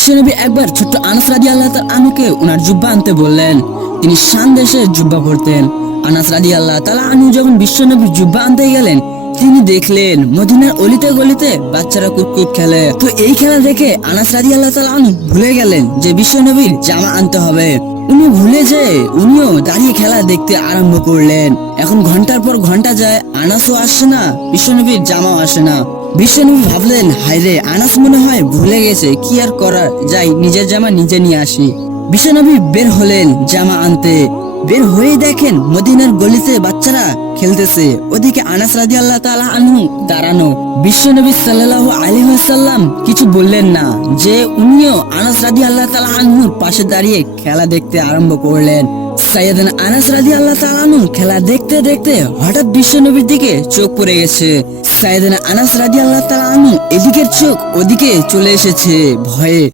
বিশ্বনবী একবার ছোট্ট আনাস রাদিয়াল্লাহু তাআলা আনহুকে ওনার জুব্বা আনতে বললেন। তিনি শান দেশে জুব্বা পরতেন। আনাস রাদিয়াল্লাহু তাআলা আনহু যখন বিশ্বনবীর জুব্বা আনতে গেলেন, তিনি দেখলেন মদিনার অলিতে গলিতে বাচ্চারা কুতকুত খেলে। তো এই খেলা দেখে আনাস রাদিয়াল্লাহু তাআলা আনহু ভুলে গেলেন যে বিশ্বনবীর জামা আনতে হবে। উনি ভুলে যেয়ে উনিও দাঁড়িয়ে খেলা দেখতে আরম্ভ করলেন। এখন ঘন্টার পর ঘন্টা যায়, আনাসও আসে না, বিশ্বনবীর জামাও আসে না। বিশ্বনবী ভাবলেন, হায়রে, আনাস মনে হয় ভুলে গেছে, কি আর করার, যাই নিজের জামা নিজে নিয়ে আসি। বিশ্বনবী বের হলেন জামা আনতে। বের হয়ে দেখেন মদিনার গলিতে বাচ্চারা খেলতেছে, ওদিকে আনাস রাদিয়াল্লাহু তাআলা আনহু দাঁড়ানো। বিশ্বনবী সাল্লাল্লাহু আলাইহি ওয়াসাল্লাম কিছু বললেন না, যে উনিও আনাস রাদিয়াল্লাহু তাআলা আনহুর পাশে দাঁড়িয়ে খেলা দেখতে আরম্ভ করলেন। সাইয়েদনা আনাস রাদিয়াল্লাহু তাআলা আনহু খেলা দেখতে দেখতে হঠাৎ বিশ্বনবীর দিকে চোখ পড়ে গেছে। সাইয়েদনা আনাস রাদিয়াল্লাহু তাআলা আনহু এদিকের চোখ ওদিকে চলে এসেছে ভয়ে।